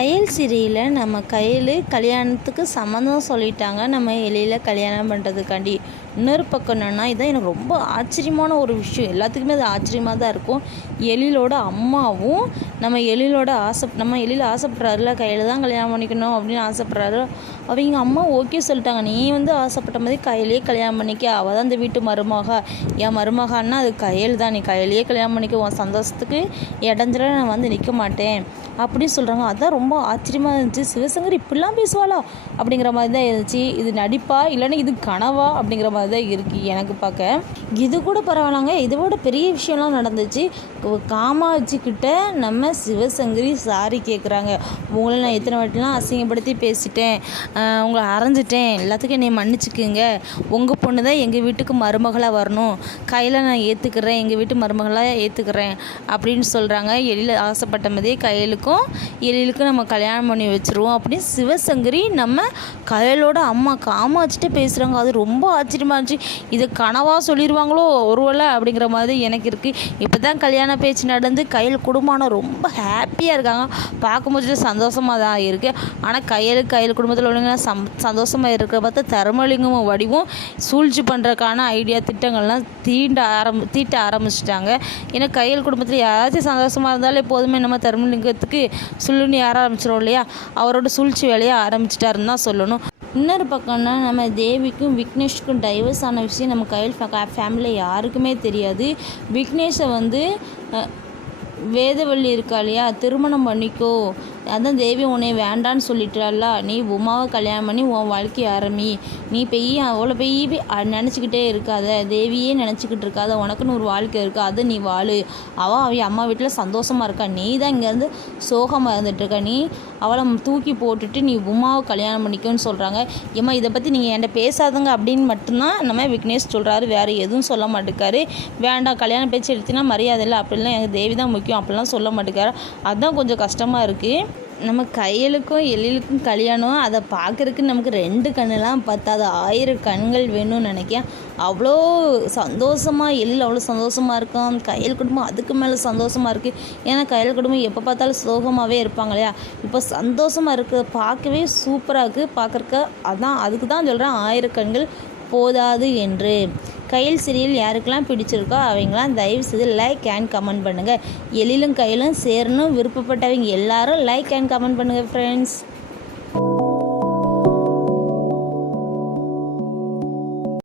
கையல் சீரியலில் நம்ம கையில் கல்யாணத்துக்கு சம்மந்தம் சொல்லிட்டாங்க, நம்ம எலியில் கல்யாணம் பண்ணுறதுக்காண்டி. இன்னொரு பக்கம் என்னென்னா, இதான் எனக்கு ரொம்ப ஆச்சரியமான ஒரு விஷயம். எல்லாத்துக்குமே அது ஆச்சரியமாக தான் இருக்கும். எழிலோட அம்மாவும் நம்ம எழில் ஆசைப்படுறாருல, கையில் தான் கல்யாணம் பண்ணிக்கணும் அப்படின்னு ஆசைப்படுறாரு. அவங்க அம்மா ஓகே சொல்லிட்டாங்க, நீ ஆசைப்பட்ட மாதிரி கையிலேயே கல்யாணம் பண்ணிக்க, அவள் தான் இந்த வீட்டு மருமகா. என் மருமகான்னா அது கையில் தான், நீ கையிலேயே கல்யாணம் பண்ணிக்க, உன் சந்தோஷத்துக்கு இடைஞ்சல நான் நிற்க மாட்டேன் அப்படின்னு சொல்கிறாங்க. அதான் ரொம்ப ஆச்சரியமாக இருந்துச்சு. சிவசங்கர் இப்படிலாம் பேசுவாளா அப்படிங்கிற மாதிரி தான் இருந்துச்சு. இது நடிப்பா இல்லைன்னா இது கனவா அப்படிங்கிற மாதிரி தான் இருக்குது எனக்கு பார்க்க. இது கூட பரவாயில்லாங்க, இதோட பெரிய விஷயம்லாம் நடந்துச்சு. காமாட்சிக்கிட்ட நம்ம சிவசங்கரி சாரி கேட்குறாங்க. உங்களை நான் எத்தனை வாட்டிலாம் அசிங்கப்படுத்தி பேசிட்டேன், உங்களை அரைஞ்சிட்டேன், எல்லாத்துக்கும் என்னை மன்னிச்சுக்குங்க. உங்கள் பொண்ணு தான் எங்கள் வீட்டுக்கு மருமகளாக வரணும், கையில் நான் ஏற்றுக்கிறேன், எங்கள் வீட்டு மருமகளாக ஏற்றுக்கிறேன் அப்படின்னு சொல்கிறாங்க. எழில் ஆசைப்பட்ட மாதிரியே கையலுக்கும் எழிலுக்கும் நம்ம கல்யாணம் பண்ணி வச்சுருவோம் அப்படின்னு சிவசங்கரி நம்ம கையலோட அம்மா காமாட்சிட்ட பேசுகிறாங்க. அது ரொம்ப ஆச்சரியமாக இருந்துச்சு. இதை கனவாக சொல்லிடுவாங்களோ ஒருவேளை அப்படிங்கிற மாதிரி எனக்கு இருக்குது. இப்போ தான் கல்யாண பேச்சு நடந்து கையில் குடும்பம் ரொம்ப ஹாப்பியாக இருக்காங்க. பார்க்கும்போது சந்தோஷமாக தான் இருக்குது. ஆனால் கையில் குடும்பத்தில் உள்ளவங்க சந்தோஷமாக இருக்கிற பார்த்தா தர்மலிங்கமும் வடிவும் சூழ்ச்சி பண்ணுறதுக்கான ஐடியா திட்டங்கள்லாம் தீட்ட ஆரம்பிச்சிட்டாங்க. ஏன்னா கையில் குடும்பத்தில் யாராச்சும் சந்தோஷமாக இருந்தாலே போதுமே, நம்ம தர்மலிங்கத்துக்கு சுள்ளுன்னு ஆரம்பிச்சிடும் இல்லையா, அவரோட சூழ்ச்சி வேலையை ஆரம்பிச்சிட்டாருன்னு தான் சொல்லணும். இன்னொரு பக்கம்னா, நம்ம தேவிக்கும் விக்னேஷுக்கும் டைவர்ஸ் ஆன விஷயம் நம்ம கையில் ஃபேமிலியில் யாருக்குமே தெரியாது. விக்னேஷை வேதவள்ளி இருக்கா இல்லையா, திருமணம் பண்ணிக்கோ, அதான் தேவி உன்னை வேண்டான்னு சொல்லிட்டால, நீ உமாவை கல்யாணம் பண்ணி உன் வாழ்க்கையை ஆரம்பி, நீ அவ்வளோ நினச்சிக்கிட்டே இருக்காத, தேவியே நினச்சிக்கிட்டு இருக்காத, உனக்குன்னு ஒரு வாழ்க்கை இருக்கா, அதை நீ வாழு. அவள் அம்மா வீட்டில் சந்தோஷமாக இருக்கா, நீ தான் இங்கேருந்து சோகமாக இருந்துகிட்ருக்க, நீ அவளை தூக்கி போட்டுட்டு நீ உமாவை கல்யாணம் பண்ணிக்கோன்னு சொல்கிறாங்க. ஏம்மா இதை பற்றி நீங்கள் என்கிட்ட பேசாதுங்க அப்படின்னு மட்டும்தான் நம்ம விக்னேஷ் சொல்கிறாரு, வேறு எதுவும் சொல்ல மாட்டேக்காரு. வேண்டாம் கல்யாணம் பேச்சு எடுத்தினா மரியாதை இல்லை, அப்படிலாம் எங்கள் தேவி தான் முக்கியம் அப்படிலாம் சொல்ல மாட்டேக்காரு. அதுதான் கொஞ்சம் கஷ்டமாக இருக்குது. நம்ம கையலுக்கும் எழிலுக்கும் கல்யாணம், அதை பார்க்குறதுக்கு நமக்கு 2 கண்ணெலாம் பத்தாது, 1000 கண்கள் வேணும்னு நினைக்கிறேன். அவ்வளோ சந்தோஷமாக எழில் அவ்வளோ சந்தோஷமாக இருக்கும். கையல் குடும்பம் அதுக்கு மேலே சந்தோஷமாக இருக்குது. ஏன்னா கையல் குடும்பம் எப்போ பார்த்தாலும் சோகமாகவே இருப்பாங்க இல்லையா, இப்போ சந்தோஷமாக இருக்குது, பார்க்கவே சூப்பராக இருக்குது பார்க்குறக்க. அதுக்கு தான் சொல்கிறேன் 1000 கண்கள் போதாது என்று. கையில் சீரியல் யாருக்கெல்லாம் பிடிச்சிருக்கோ அவங்களாம் தயவு செய்து லைக் அண்ட் கமெண்ட் பண்ணுங்கள். எழிலும் கையிலும் சேரணும் விருப்பப்பட்டவங்க எல்லாரும் லைக் அண்ட் கமெண்ட் பண்ணுங்கள் ஃப்ரெண்ட்ஸ்.